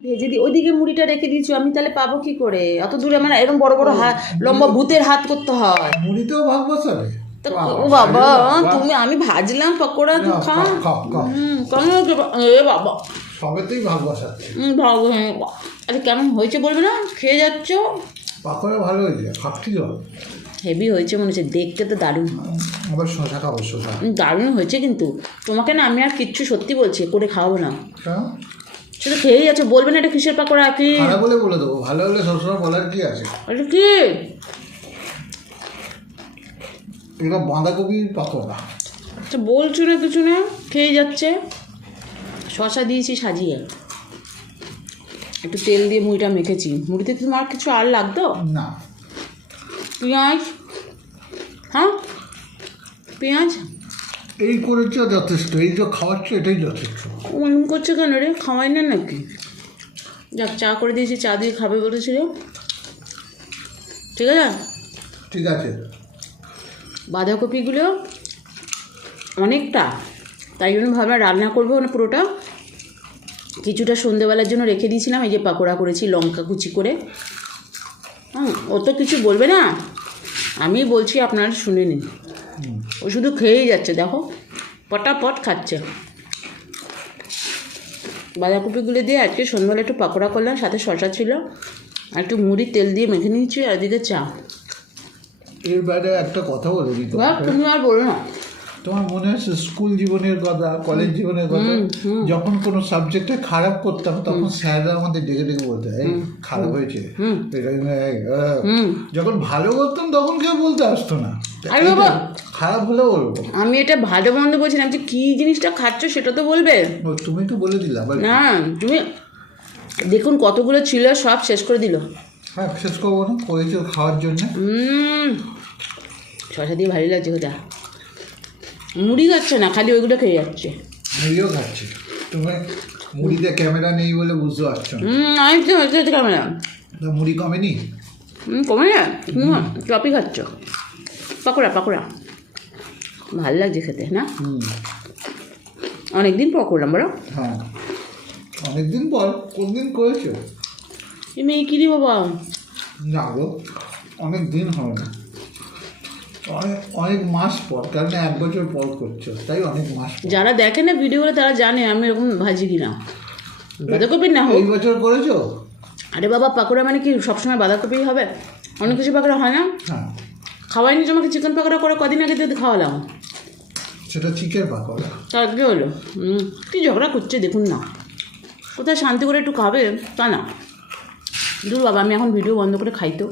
ভেজে দি ওইদিকে মুড়িটা রেখে দিয়েছ আমি তাহলে পাবো কি করে? অত দূরে মানে এরকম বড় বড় হাত লম্বা ভূতের হাত করতে হয়। মুড়িতেও ভাগ বসাবে? তো ও বাবা তুমি আমি ভাজলাম পকোড়া তো খাও, খাও। কেমন হয়েছে এ বাবা। সবেতেই ভাগ ভালো হয়ে- আরে কেমন হয়েছে বলবে না? খেয়ে যাচ্ছ? পাকোড়া ভালো হয়েছে খাচ্ছি তো হেভি হয়েছে মনে হচ্ছে দেখতে তো দারুণ। আবার শশা খাব শশা দারুণ হয়েছে কিন্তু। তোমাকে না আমি আর কিচ্ছু সত্যি বলছি করে খাওয়াবো না। শুধু খেয়েই যাচ্ছ বলবে না এটা কিসের পাকোড়া কি? খারাপ বলে বলে দেবো ভালো হলে সবসময় বলার কি আছে? এটা কি? এটা বাঁধাকপির পাকোড়া। আচ্ছা বলছো না কিছু না খেয়ে যাচ্ছে। শশা দিয়েছি সাজিয়ে। একটু তেল দিয়ে মুড়িটা মেখেছি। মুড়িতে তোমার কিছু আর লাগতো? না। পেঁয়াজ? হ্যাঁ? পেঁয়াজ? এই করেছ যথেষ্ট এই যে খাওয়াচ্ছ এটাই যথেষ্ট। অমন করছে কেন রে? খাওয়াই না নাকি? যাক চা করে দিয়েছি চা দিয়ে খাবে বলেছিল। ঠিক আছে? ঠিক আছে। বাঁধাকপিগুলো অনেকটা তাই জন্য ভাবলাম রান্না করব না পুরোটা। কিছুটা সন্ধেবেলার জন্য রেখে দিয়েছিলাম এই যে পাকোড়া করেছি লঙ্কা কুচি করে। হ্যাঁ ও তো কিছু বলবে না? আমি বলছি আপনারা শুনে নিন। ও শুধু খেয়েই যাচ্ছে দেখো। পটাপট খাচ্ছে। বাঁধাকপিগুলো দিয়ে আজকে সন্ধ্যাবেলা একটু পাকোড়া করলাম সাথে শশা ছিল। আর একটু মুড়ি তেল দিয়ে মেখে নিয়েছি আর এদিকে চা। এর বাইরে একটা কথা বলে দিই তুমি আর বলো না। তোমার মনে আছে স্কুল জীবনের কথা কলেজ জীবনের কথা? যখন কোনো সাবজেক্টে খারাপ করতাম তখন স্যাররা আমাদের ডেকে ডেকে বলতে এই খারাপ হয়েছে। যখন ভালো করতাম তখন কেউ বলতে আসতো না। আরে বাবা। খারাপ হলে বলব। আমি এটা ভালো মন্দ বলছিলাম যে কী জিনিসটা খাচ্ছ সেটা তো বলবে। তুমি তো বলে দিলা আবার না তুমি দেখুন কতগুলো ছিল সব শেষ করে দিল। হ্যাঁ শেষ করব না করেছ খাওয়ার জন্য। হুম। শশা দিয়ে ভালোই লাগছে ওটা। মুড়ি খাচ্ছে না খালি ওইগুলো খেয়ে যাচ্ছে। মুড়িও খাচ্ছি। তুমি মুড়িতে ক্যামেরা নেই বলে বুঝতে পারছ না। হুম আমি তো হচ্ছে ক্যামেরা। মুড়ি কমেনি? হুম কমে না হুম চপই খাচ্ছ। পাকোড়া পাকোড়া। ভালো লাগছে খেতে না? হুম। অনেক দিন পর করলাম বলো। হ্যাঁ। অনেকদিন পর কোনদিন করেছ? মেয়ে কী দিই বাবা না গো অনেক দিন হবে না। অনেক মাস পর কারণ এক বছর পর করছ তাই অনেক মাস যারা দেখে না ভিডিওগুলো তারা জানে আমি এরকম ভাজি কিনা। বাঁধাকপি না এই বছর করেছ? আরে বাবা পাকোড়া মানে কি সবসময় বাঁধাকপি হবে? অনেক কিছু পাকোড়া হয় না? হ্যাঁ। খাওয়াইনি তোমাকে চিকেন পাকোড়া করে কদিন আগে তো খাওয়ালাম। সেটা চিকেন পাকোড়া। তার কি হলো কি ঝগড়া করছে দেখুন না। কোথায় শান্তি করে একটু খাবে তা না। দূর বাবা আমি এখন ভিডিও বন্ধ করে খাই তো।